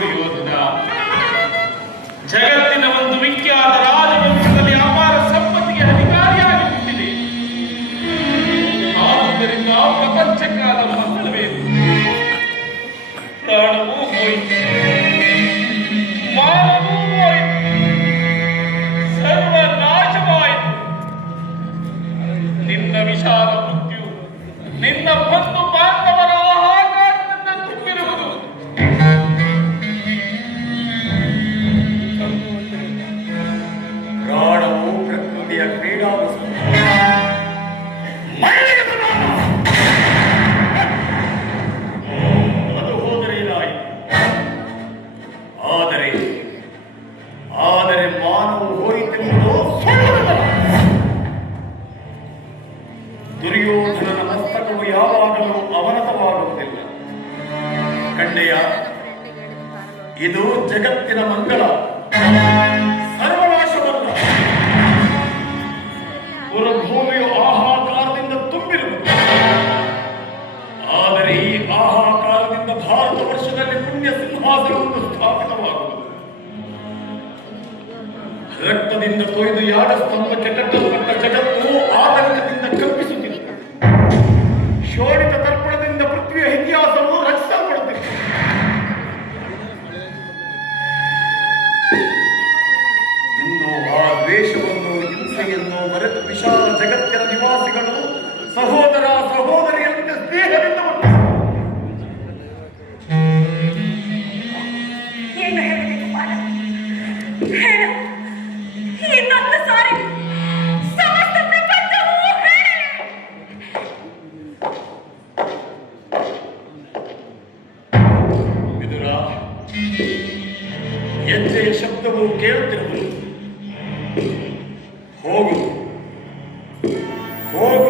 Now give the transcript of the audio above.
ದುರ್ಯೋಧನ ಜಗತ್ತಿನ ಒಂದು ವಿಖ್ಯಾತ ರಾಜವಂಶದಲ್ಲಿ ಅಪಾರ ಸಂಪತ್ತಿಗೆ ಅಧಿಕಾರಿಯಾಗಿ ಹುಟ್ಟಿದೆ. ಆದ್ದರಿಂದ ಪ್ರಪಂಚಕ್ಕಾದ ಮಂಗಳವೇನು? ಪ್ರಾಣವೂ ಹೋಯಿತು, ಮಾನವೂ ಹೋಯಿತು, ಸರ್ವನಾಶವಾಯಿತು. ನಿನ್ನ ವಿಶಾಲ ಮೃತ್ಯು ನಿನ್ನ ಬಂಧು ಬಾಂಧವರ ಆಹಾರದಿಂದ ತುಂಬಿರುವುದು. ಪ್ರಾಣವು ಪ್ರಕೃತಿಯ ಕ್ರೀಡಾ ವಸ್ತು. ಅದು ಹೋದರೆ ಏನಾಯಿತು? ಆದರೆ ಮಾನವು ಹೋಯಿತೆಂಬುದು ದುರ್ಯೋಧನನ ಮಸ್ತಕವು ಯಾವಾಗಲೂ ಅವನತವಾಗುವುದಿಲ್ಲ. ಕಂಡೆಯ ಇದು ಜಗತ್ತಿನ ಮಂಗಳ, ಸರ್ವನಾಶವಲ್ಲ. ಪುರಭೂಮಿಯು ಆಹಾಕಾರದಿಂದ ತುಂಬಿರುವುದು. ಆದರೆ ಈ ಆಹಾಕಾರದಿಂದ ಭಾರತ ವರ್ಷದಲ್ಲಿ ಪುಣ್ಯ ಸಿಂಹಾಸನವನ್ನು ಸ್ಥಾಪಿತವಾಗುವುದು. ರಕ್ತದಿಂದ ಕೊಯ್ದು ಯಾಗ ಸ್ತಂಭಕ್ಕೆ ಕಟ್ಟಲ್ಪಟ್ಟ ಜಗತ್ತು ಆತಂಕದಿಂದ ಕಂಪಿಸುತ್ತಿದೆ. ಶೋಣಿತ ತರ್ಪಣದಿಂದ ಪೃಥ್ವಿಯ ಇತಿಹಾಸವು ರಚಿಸಲ್ಪಡುತ್ತಿದೆ. ಇನ್ನು ಆ ದ್ವೇಷವನ್ನು, ಹಿಂಸೆಯನ್ನು ಮರೆತು ವಿಶಾಲ ಜಗತ್ತಿನ ನಿವಾಸಿಗಳು ಸಹೋದರ ಸಹೋದರಿಯಂತೆ ಸ್ನೇಹದಿಂದ ಏನು ಹೇಳಬೇಕು ಬಾಲ? ಹೇಳು. ಇನ್ನೊಂದು ಸಾರಿ ಸಮಸ್ತ ಪ್ರಪಂಚವೂ ಹೇಳಲಿ. ವಿದುರ, ಹೆಜ್ಜೆಯ ಶಬ್ದವು ಕೇಳುತ್ತಿರುವುದು. ಹೋಗು ಹೋಗು